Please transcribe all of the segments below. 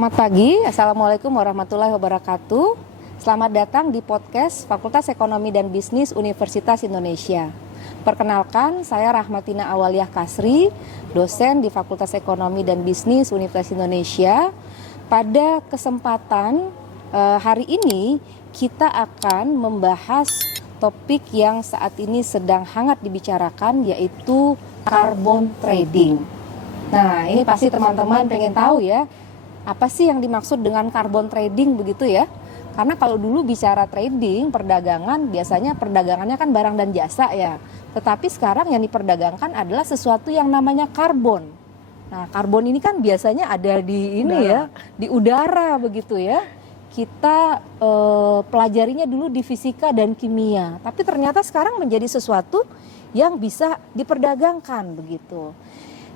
Selamat pagi, Assalamualaikum warahmatullahi wabarakatuh. Selamat datang di podcast Fakultas Ekonomi dan Bisnis Universitas Indonesia. Perkenalkan, saya Rahmatina Awaliyah Kasri, dosen di Fakultas Ekonomi dan Bisnis Universitas Indonesia. Pada kesempatan hari ini, kita akan membahas topik yang saat ini sedang hangat dibicarakan, yaitu carbon trading. Nah, ini pasti teman-teman pengen tahu ya, apa sih yang dimaksud dengan carbon trading begitu ya? Karena kalau dulu bicara trading, perdagangan, biasanya perdagangannya kan barang dan jasa ya. Tetapi sekarang yang diperdagangkan adalah sesuatu yang namanya karbon. Nah, karbon ini kan biasanya ada di di udara begitu ya. Kita pelajarinya dulu di fisika dan kimia, tapi ternyata sekarang menjadi sesuatu yang bisa diperdagangkan begitu.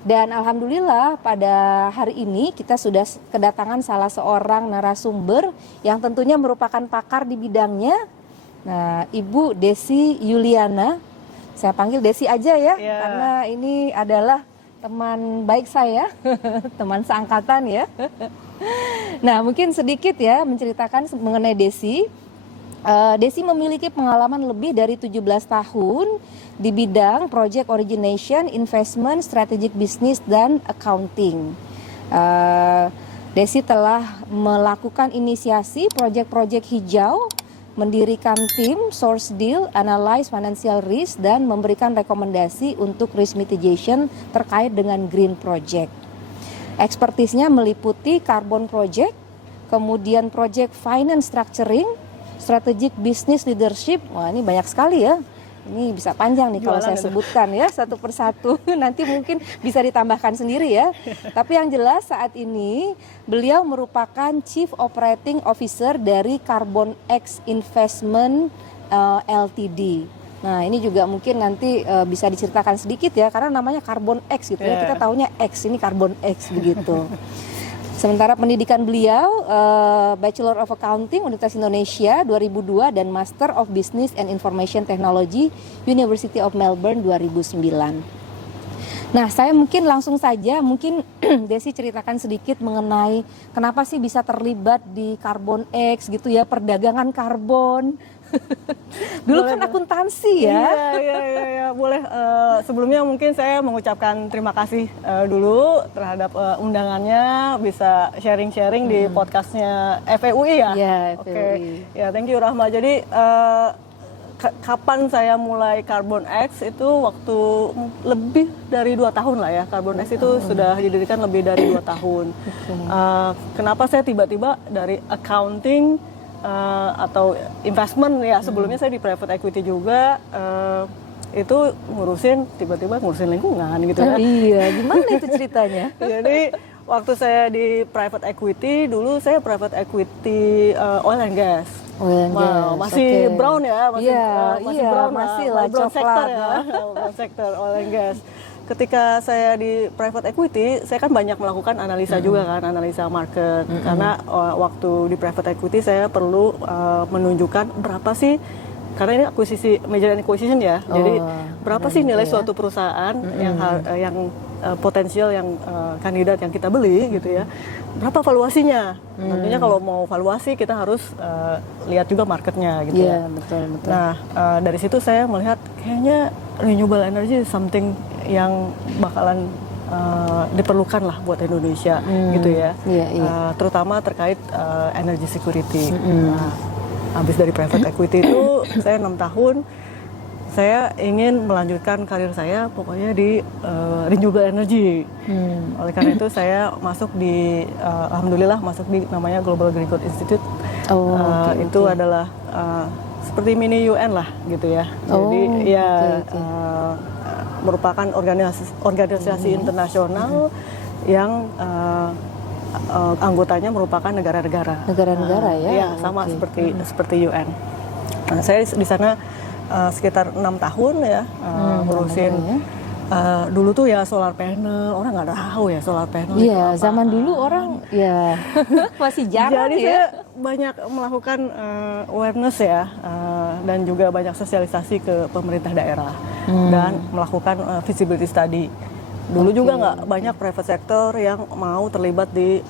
Dan alhamdulillah pada hari ini kita sudah kedatangan salah seorang narasumber yang tentunya merupakan pakar di bidangnya. Nah, Ibu Desi Yuliana, saya panggil Desi aja ya, karena ini adalah teman baik saya, teman seangkatan ya. Nah, mungkin sedikit ya menceritakan mengenai Desi. Desi memiliki pengalaman lebih dari 17 tahun di bidang project origination, investment, strategic business, dan accounting. Desi telah melakukan inisiasi project-project hijau, mendirikan tim, source deal, analyze financial risk, dan memberikan rekomendasi untuk risk mitigation terkait dengan green project. Ekspertisnya meliputi carbon project, kemudian project finance structuring, strategic business leadership. Wah, ini banyak sekali ya. Ini bisa panjang nih kalau saya sebutkan ya satu persatu. Nanti mungkin bisa ditambahkan sendiri ya. Tapi yang jelas saat ini beliau merupakan Chief Operating Officer dari Carbon X Investment Ltd. Nah, ini juga mungkin nanti bisa diceritakan sedikit ya, karena namanya Carbon X gitu ya. Kita taunya X, ini Carbon X begitu. Sementara pendidikan beliau Bachelor of Accounting Universitas Indonesia 2002 dan Master of Business and Information Technology University of Melbourne 2009. Nah, saya mungkin langsung saja, mungkin Desi ceritakan sedikit mengenai kenapa sih bisa terlibat di Carbon X gitu ya, perdagangan karbon. Dulu boleh, kan akuntansi ya. Iya, boleh. Sebelumnya mungkin saya mengucapkan terima kasih dulu terhadap undangannya, bisa sharing-sharing di podcastnya FEUI ya. Iya, FEUI. Oke. Ya, thank you Rahma. Jadi kapan saya mulai Carbon X itu waktu lebih dari 2 tahun lah ya. Carbon X itu sudah didirikan lebih dari 2 tahun. Kenapa saya tiba-tiba dari accounting atau investment ya, sebelumnya saya di private equity juga, itu tiba-tiba ngurusin lingkungan gitu ya. Iya, gimana itu ceritanya? Jadi waktu saya di private equity, dulu saya private equity oil and gas. Masih brown ya, masih brown lah, brown sector ya, brown sector oil and gas. Ketika saya di private equity, saya kan banyak melakukan analisa juga kan, analisa market. Karena waktu di private equity saya perlu menunjukkan berapa sih, karena ini akuisisi, merger and acquisition ya. Jadi berapa sih nilai suatu perusahaan yang potensial, yang kandidat yang kita beli gitu ya. Berapa valuasinya? Tentunya kalau mau valuasi kita harus lihat juga marketnya gitu ya. Betul. Nah, dari situ saya melihat kayaknya renewable energy is something yang bakalan diperlukan lah buat Indonesia gitu ya. Terutama terkait energy security. Nah, habis dari private equity itu saya 6 tahun, saya ingin melanjutkan karir saya pokoknya di renewable energy. Oleh karena itu saya masuk di alhamdulillah masuk di namanya Global Green Growth Institute. Itu adalah seperti mini UN lah gitu ya. Jadi merupakan organisasi internasional yang anggotanya merupakan negara-negara. Negara-negara ya. Ya, sama seperti UN. Nah, saya di sana sekitar 6 tahun ya, ngurusin dulu tuh ya solar panel, orang nggak tahu ya solar panel. Iya, zaman dulu orang ya masih jarang. Jadi ya. saya banyak melakukan awareness ya, dan juga banyak sosialisasi ke pemerintah daerah dan melakukan feasibility study. Dulu juga nggak banyak private sector yang mau terlibat di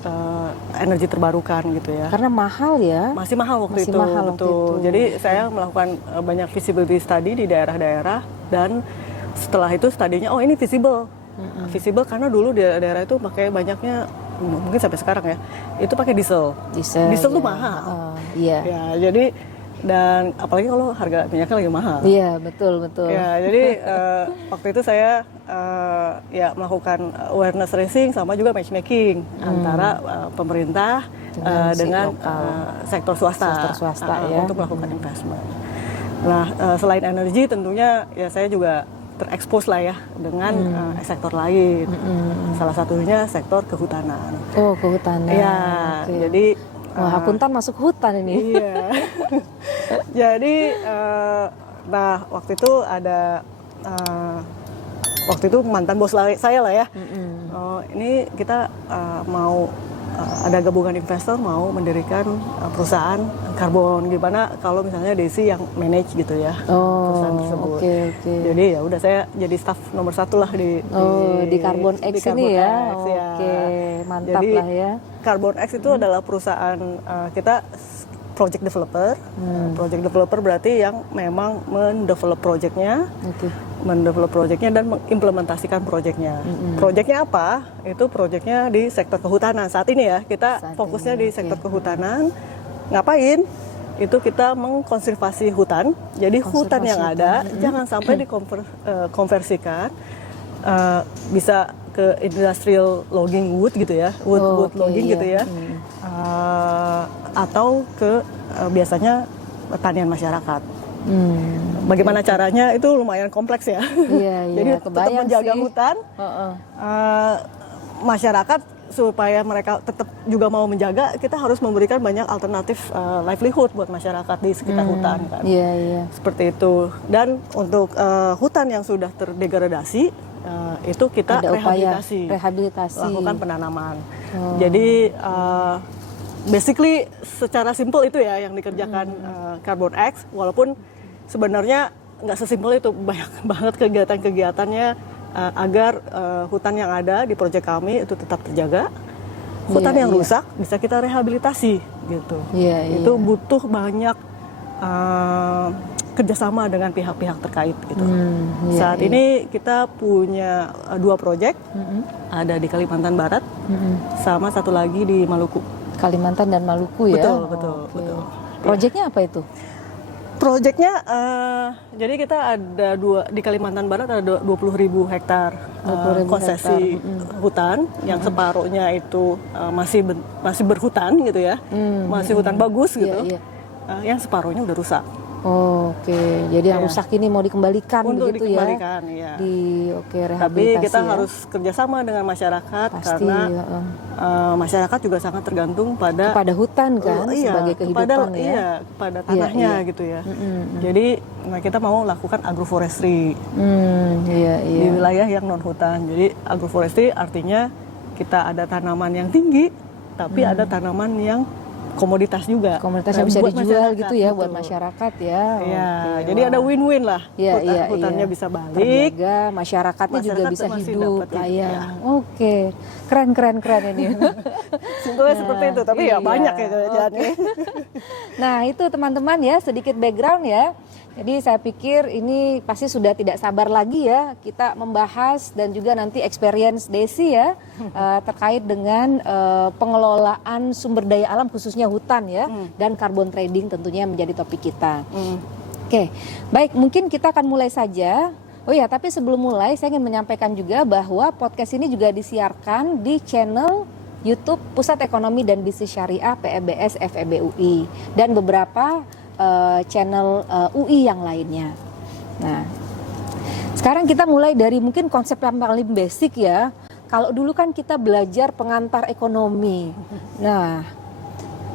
energi terbarukan gitu ya. Karena mahal ya. Masih mahal waktu Masih itu. mahal betul. waktu itu. Jadi saya melakukan banyak feasibility study di daerah-daerah, dan setelah itu studinya ini visible. Visible karena dulu di daerah itu pakai banyaknya, mungkin sampai sekarang ya, itu pakai diesel. Diesel tuh mahal. Iya. Ya, jadi dan apalagi kalau harga minyaknya lagi mahal. Iya, betul. Ya, jadi waktu itu saya ya melakukan awareness raising sama juga matchmaking antara pemerintah dengan sektor swasta, ya, untuk melakukan investment. Nah, selain energi tentunya ya saya juga terekspos lah ya dengan sektor lain. Salah satunya sektor kehutanan. Oh, kehutanan. Ya, jadi wah, akuntan masuk hutan ini. Iya. Jadi, nah waktu itu ada, waktu itu mantan bos saya lah ya. Ini kita mau ada gabungan investor mau mendirikan perusahaan karbon, gimana kalau misalnya Desi yang manage gitu ya perusahaan tersebut. Okay. Jadi ya udah saya jadi staff nomor 1 lah di Carbon X ini ya. Oke, mantap jadi, lah ya. Carbon X itu adalah perusahaan kita project developer. Project developer berarti yang memang mendevelop projectnya, mendevelop projectnya dan mengimplementasikan projectnya. Projectnya apa? Itu projecnya di sektor kehutanan. Saat ini ya kita fokusnya di sektor kehutanan. Ngapain? Itu kita mengkonservasi hutan. Jadi hutan yang ada jangan sampai dikonversikan, bisa ke industrial logging wood gitu ya, wood logging gitu ya, atau ke biasanya pertanian masyarakat. Bagaimana caranya itu lumayan kompleks ya. Jadi tetap menjaga hutan, masyarakat supaya mereka tetap juga mau menjaga, kita harus memberikan banyak alternatif livelihood buat masyarakat di sekitar hutan kan. Seperti itu. Dan untuk hutan yang sudah terdegradasi, itu kita ada rehabilitasi, lakukan penanaman. Jadi basically secara simpel itu ya yang dikerjakan Carbon X, walaupun sebenarnya nggak sesimpel itu, banyak banget kegiatan-kegiatannya agar hutan yang ada di proyek kami itu tetap terjaga. Hutan yang rusak bisa kita rehabilitasi gitu. Itu butuh banyak kerjasama dengan pihak-pihak terkait gitu. Saat ini kita punya 2 proyek, ada di Kalimantan Barat, sama satu lagi di Maluku. Kalimantan dan Maluku ya. Betul. Proyeknya apa itu? Proyeknya, jadi kita ada di Kalimantan Barat ada 20.000 hektar konsesi hutan, yang separuhnya itu masih berhutan gitu ya, masih hutan bagus gitu, yang separuhnya udah rusak. Jadi yang rusak ini mau dikembalikan untuk begitu dikembalikan, ya? Rehabilitasi. Tapi kita harus kerjasama dengan masyarakat. Pasti, karena masyarakat juga sangat tergantung kepada hutan kan, sebagai kehidupan kepada tanahnya gitu ya. Jadi kita mau lakukan agroforestry di wilayah yang non hutan. Jadi agroforestry artinya kita ada tanaman yang tinggi, tapi ada tanaman yang komoditas juga. Komoditas yang bisa dijual gitu ya, buat masyarakat ya. Jadi ada win-win lah. Hutannya bisa balik, terjaga, masyarakatnya juga bisa hidup layak. Keren ini. Simpelnya seperti itu, tapi ya banyak ya kerjaannya. Nah itu teman-teman ya, sedikit background ya. Jadi saya pikir ini pasti sudah tidak sabar lagi ya kita membahas dan juga nanti experience Desi ya terkait dengan pengelolaan sumber daya alam khususnya hutan ya, dan carbon trading tentunya menjadi topik kita. Baik, mungkin kita akan mulai saja. Tapi sebelum mulai saya ingin menyampaikan juga bahwa podcast ini juga disiarkan di channel YouTube Pusat Ekonomi dan Bisnis Syariah PEBS FEB UI dan beberapa channel UI yang lainnya. Nah, sekarang kita mulai dari mungkin konsep yang paling basic ya. Kalau dulu kan kita belajar pengantar ekonomi. Nah,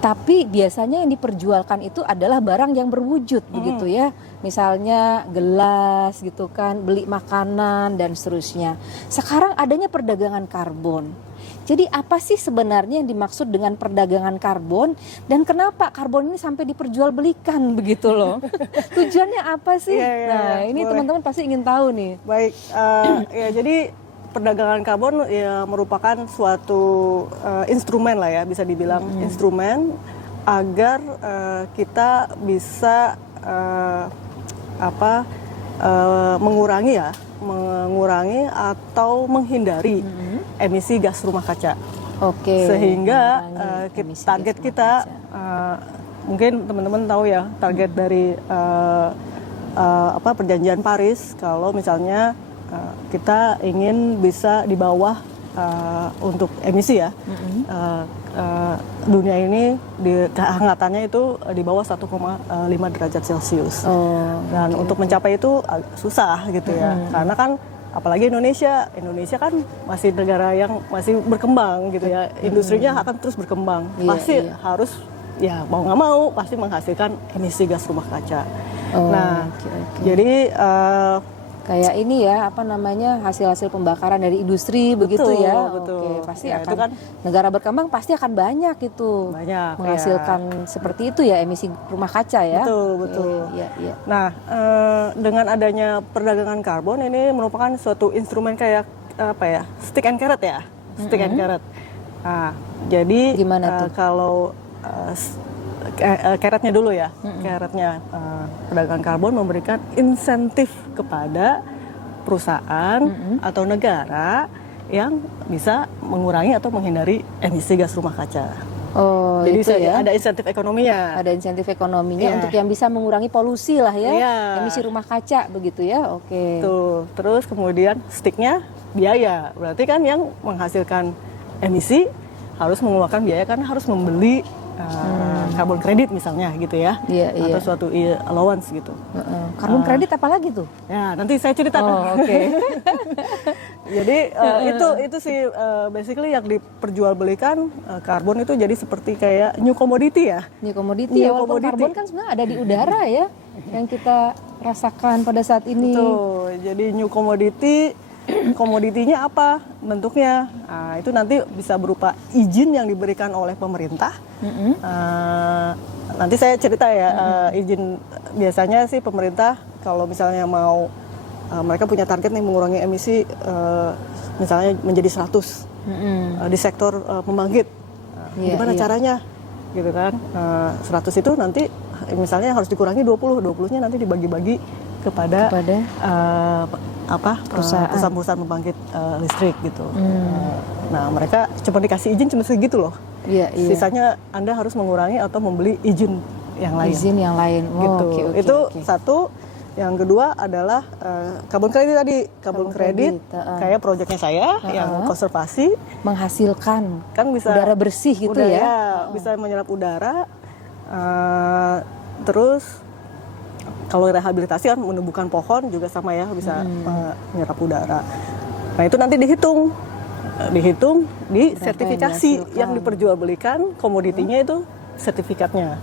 tapi biasanya yang diperjualkan itu adalah barang yang berwujud begitu ya. Misalnya gelas gitu kan, beli makanan dan seterusnya. Sekarang adanya perdagangan karbon. Jadi apa sih sebenarnya yang dimaksud dengan perdagangan karbon dan kenapa karbon ini sampai diperjualbelikan begitu loh? Tujuannya apa sih? Nah ini teman-teman pasti ingin tahu nih. Baik, jadi perdagangan karbon ya merupakan suatu instrumen lah ya, bisa dibilang instrumen agar kita bisa mengurangi atau menghindari emisi gas rumah kaca. Oke. Sehingga target kita mungkin teman-teman tahu ya, target dari perjanjian Paris, kalau misalnya kita ingin bisa di bawah untuk emisi ya, dunia ini kehangatannya itu di bawah 1,5 derajat Celcius. Dan untuk mencapai itu susah gitu ya, karena kan apalagi Indonesia kan masih negara yang masih berkembang gitu ya, industrinya akan terus berkembang, pasti harus ya mau nggak mau pasti menghasilkan emisi gas rumah kaca. Jadi kayak ini ya, hasil-hasil pembakaran dari industri, begitu ya. Betul. Oke, pasti ya, akan kan, negara berkembang pasti akan banyak menghasilkan seperti itu ya, emisi rumah kaca ya. Betul. Iya. Nah, dengan adanya perdagangan karbon ini merupakan suatu instrumen kayak stick and carrot ya, stick and carrot. Nah, jadi gimana tuh? Kalau carrotnya dulu ya, carrotnya perdagangan karbon memberikan insentif kepada perusahaan atau negara yang bisa mengurangi atau menghindari emisi gas rumah kaca. Jadi itu ya, ada insentif ekonominya. Ada insentif ekonominya untuk yang bisa mengurangi polusi lah ya, emisi rumah kaca begitu ya. Oke. Tuh, terus kemudian sticknya biaya, berarti kan yang menghasilkan emisi harus mengeluarkan biaya karena harus membeli karbon kredit misalnya gitu ya, atau suatu allowance gitu. Karbon kredit apa lagi tuh? Ya nanti saya ceritakan. Oke. Jadi itu sih basically yang diperjualbelikan karbon itu jadi seperti kayak new commodity ya. New commodity ya, walaupun karbon kan sebenarnya ada di udara ya, yang kita rasakan pada saat ini. Betul. Jadi new commodity. Komoditinya apa bentuknya? Itu nanti bisa berupa izin yang diberikan oleh pemerintah. Nanti saya cerita ya, izin biasanya sih pemerintah kalau misalnya mau mereka punya target nih mengurangi emisi misalnya menjadi 100 di sektor pembangkit. Gimana caranya? Gitu kan? 100 itu nanti misalnya harus dikurangi 20-nya nanti dibagi-bagi kepada perusahaan-perusahaan pembangkit listrik gitu. Nah, mereka cuma dikasih izin cuma segitu loh. Sisanya Anda harus mengurangi atau membeli izin yang lain. Gitu. Itu satu. Yang kedua adalah karbon kredit tadi. Karbon kredit kayak proyeknya saya yang konservasi, menghasilkan kan bisa udara bersih gitu ya. Bisa menyerap udara. Terus kalau rehabilitasi kan menumbuhkan pohon juga sama ya, bisa menyerap udara. Nah itu nanti dihitung di sertifikasi yang diperjualbelikan, komoditinya itu sertifikatnya.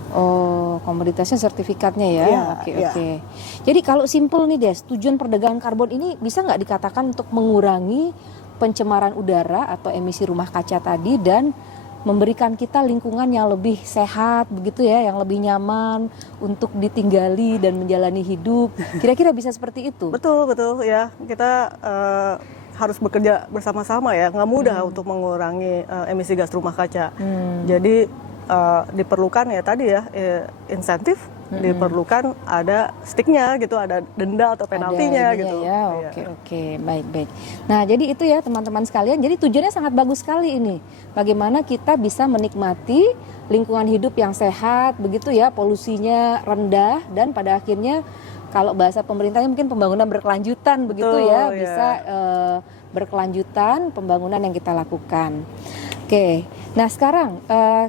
Komoditasnya sertifikatnya ya. Oke. Jadi kalau simpel nih Des, tujuan perdagangan karbon ini bisa nggak dikatakan untuk mengurangi pencemaran udara atau emisi rumah kaca tadi dan memberikan kita lingkungan yang lebih sehat begitu ya, yang lebih nyaman untuk ditinggali dan menjalani hidup. Kira-kira bisa seperti itu? Betul ya. Kita harus bekerja bersama-sama ya. Nggak mudah untuk mengurangi emisi gas rumah kaca. Jadi diperlukan ya tadi ya insentif, diperlukan ada sticknya gitu, ada denda atau penaltinya gitu. Ya, oke, baik. Nah, jadi itu ya teman-teman sekalian. Jadi tujuannya sangat bagus sekali ini. Bagaimana kita bisa menikmati lingkungan hidup yang sehat, begitu ya, polusinya rendah dan pada akhirnya kalau bahasa pemerintahnya mungkin pembangunan berkelanjutan begitu ya, bisa berkelanjutan pembangunan yang kita lakukan. Oke, nah sekarang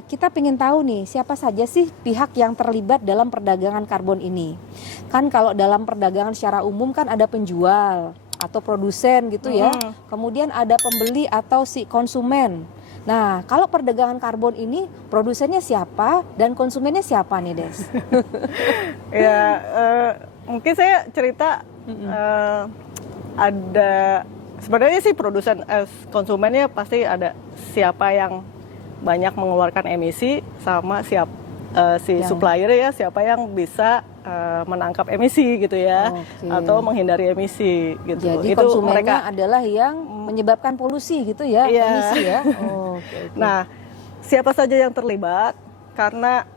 kita ingin tahu nih siapa saja sih pihak yang terlibat dalam perdagangan karbon ini. Kan kalau dalam perdagangan secara umum kan ada penjual atau produsen gitu ya, kemudian ada pembeli atau si konsumen. Nah kalau perdagangan karbon ini produsennya siapa dan konsumennya siapa nih Des? Mungkin saya cerita ada. Sebenarnya sih produsen konsumennya pasti ada siapa yang banyak mengeluarkan emisi sama supplier ya, siapa yang bisa menangkap emisi gitu ya, atau menghindari emisi gitu. Jadi itu konsumennya mereka adalah yang menyebabkan polusi gitu ya, emisi ya. Okay. Nah, siapa saja yang terlibat? Karena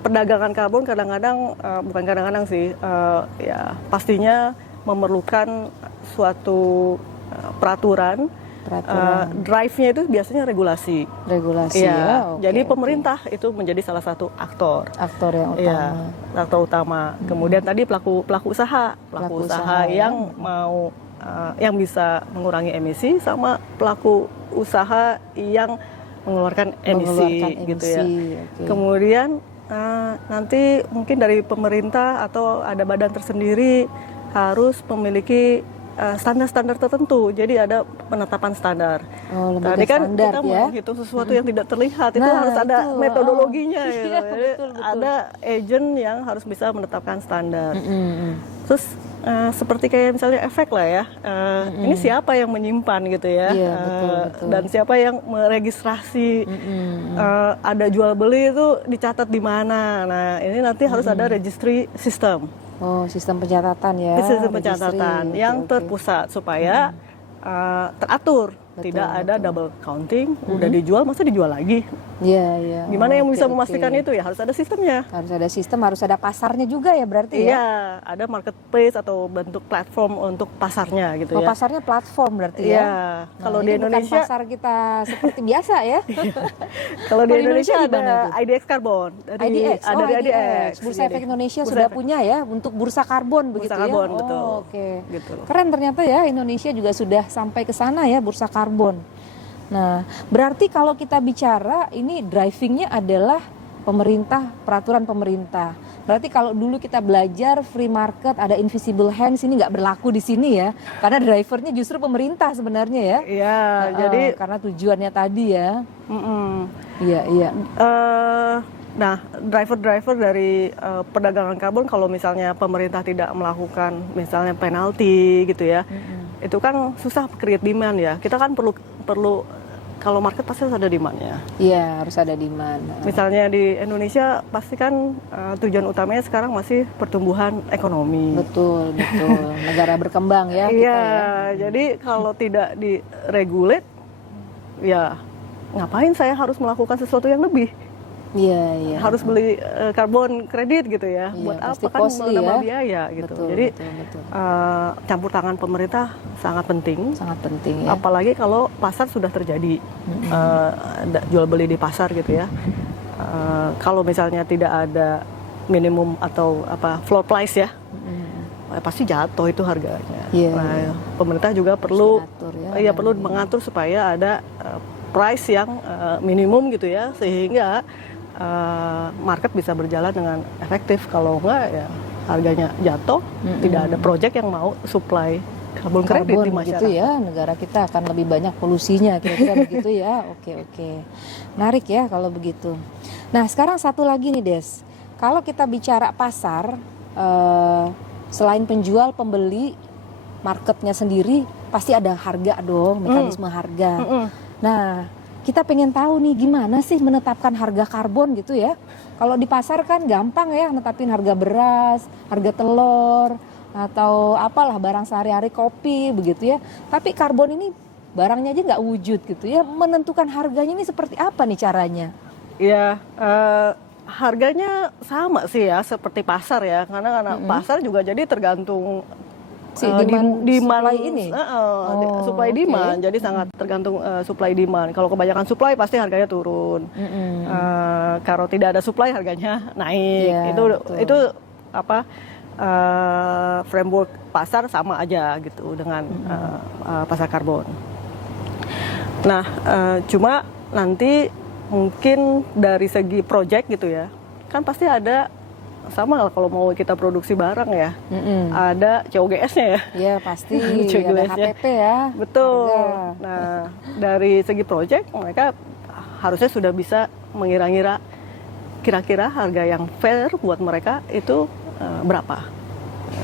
perdagangan karbon kadang-kadang bukan kadang-kadang sih, ya pastinya memerlukan suatu peraturan. Drive-nya itu biasanya regulasi. Ya. Jadi pemerintah itu menjadi salah satu aktor yang utama. Aktor utama. Kemudian tadi pelaku usaha yang mau yang bisa mengurangi emisi, sama pelaku usaha yang mengeluarkan emisi gitu ya. Kemudian nanti mungkin dari pemerintah atau ada badan tersendiri harus memiliki standar-standar tertentu, jadi ada penetapan standar. Tadi kan standar, kita menghitung sesuatu yang tidak terlihat, itu harus ada metodologinya. Betul. Ada agent yang harus bisa menetapkan standar. Terus seperti kayak misalnya efek lah ya, ini siapa yang menyimpan gitu ya, betul. Dan siapa yang meregistrasi, ada jual beli itu dicatat di mana. Nah ini nanti harus ada registry system. Sistem pencatatan ya. Sistem pencatatan yang terpusat supaya teratur. Tidak ada double counting, udah dijual, masa dijual lagi? Iya. Gimana yang bisa memastikan itu ya? Harus ada sistemnya. Harus ada sistem, harus ada pasarnya juga ya berarti ya? Iya, ada marketplace atau bentuk platform untuk pasarnya gitu ya. Pasarnya platform berarti ya? Iya. Kalau di Indonesia bukan pasar kita seperti biasa ya? Kalau di Indonesia ada IDX Carbon. Dari IDX. Bursa Efek Indonesia sudah punya ya untuk bursa karbon begitu ya? Bursa karbon, betul. Oke. Gitu. Keren ternyata ya, Indonesia juga sudah sampai ke sana ya, bursa karbon. Nah, berarti kalau kita bicara ini drivingnya adalah pemerintah, peraturan pemerintah. Berarti kalau dulu kita belajar free market, ada invisible hands, ini nggak berlaku di sini ya, karena drivernya justru pemerintah sebenarnya ya. Iya, jadi karena tujuannya tadi ya. Iya. Nah, driver dari perdagangan karbon, kalau misalnya pemerintah tidak melakukan misalnya penalti gitu ya, itu kan susah create demand ya. Kita kan perlu kalau market pasti harus ada demand-nya. Iya, harus ada demand. Misalnya di Indonesia pasti kan tujuan utamanya sekarang masih pertumbuhan ekonomi. Betul. Negara berkembang ya. Iya, jadi kalau tidak diregulate, ya ngapain saya harus melakukan sesuatu yang lebih? Iya. Harus beli karbon kredit gitu ya. Buat apa kan menambah biaya gitu. Betul, jadi betul. Campur tangan pemerintah sangat penting. Sangat penting ya. Apalagi kalau pasar sudah terjadi jual beli di pasar gitu ya. Kalau misalnya tidak ada minimum atau floor price ya, pasti jatuh itu harganya. Nah, pemerintah juga perlu perlu mengatur supaya ada price yang minimum gitu ya, sehingga market bisa berjalan dengan efektif. Kalau enggak ya harganya jatuh, tidak ada project yang mau supply karbon kredit di masyarakat. Gitu ya, negara kita akan lebih banyak polusinya kira-kira begitu ya. Oke. Menarik ya kalau begitu. Nah, sekarang satu lagi nih Des. Kalau kita bicara pasar, selain penjual, pembeli, marketnya sendiri pasti ada harga dong, mekanisme harga. Nah, kita pengen tahu nih gimana sih menetapkan harga karbon gitu ya. Kalau di pasar kan gampang ya menetapin harga beras, harga telur, atau apalah barang sehari-hari, kopi begitu ya. Tapi karbon ini barangnya aja nggak wujud gitu ya. Menentukan harganya ini seperti apa nih caranya? Ya, harganya sama sih ya seperti pasar ya. Karena pasar juga jadi tergantung demand ini, supply demand, jadi sangat tergantung supply demand. Kalau kebanyakan supply pasti harganya turun. Kalau tidak ada supply harganya naik. Itu framework pasar sama aja gitu dengan pasar karbon. Nah, cuma nanti mungkin dari segi project gitu ya, kan pasti ada. Sama lah kalau mau kita produksi barang ya, ada COGS-nya ya. Iya pasti, ada HPP ya. Betul. Nah, dari segi project mereka harusnya sudah bisa mengira-ngira kira-kira harga yang fair buat mereka itu berapa.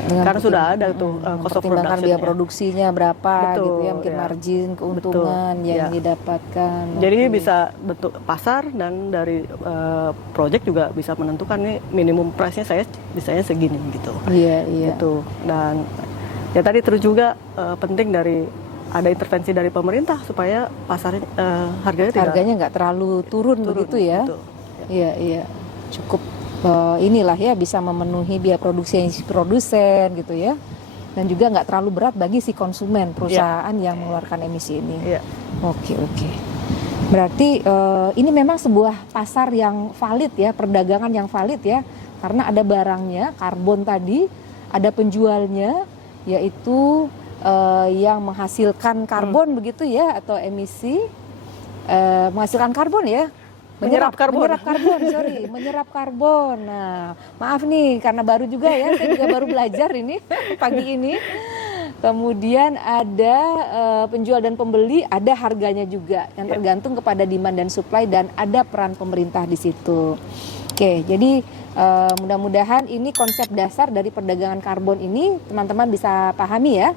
Karena sudah ada tuh cost of production. Biaya produksinya berapa gitu ya, mungkin margin, keuntungan yang didapatkan. Jadi bisa bentuk pasar dan dari project juga bisa menentukan nih minimum price-nya saya bisanya segini gitu. Iya. Gitu. Dan Ya tadi terus juga penting dari ada intervensi dari pemerintah supaya pasarnya harganya nggak terlalu turun begitu ya. Betul. Iya, cukup inilah ya, bisa memenuhi biaya produksi produsen gitu ya, dan juga nggak terlalu berat bagi si konsumen perusahaan yang mengeluarkan emisi ini. Oke. Berarti ini memang sebuah pasar yang valid ya, perdagangan yang valid ya, karena ada barangnya karbon tadi, ada penjualnya yaitu yang menghasilkan karbon begitu ya, atau emisi menghasilkan karbon ya, menyerap karbon. Nah, maaf nih karena baru juga ya, saya juga baru belajar ini pagi ini. Kemudian ada penjual dan pembeli, ada harganya juga yang tergantung kepada demand dan supply, dan ada peran pemerintah di situ. Oke, jadi mudah-mudahan ini konsep dasar dari perdagangan karbon ini teman-teman bisa pahami ya.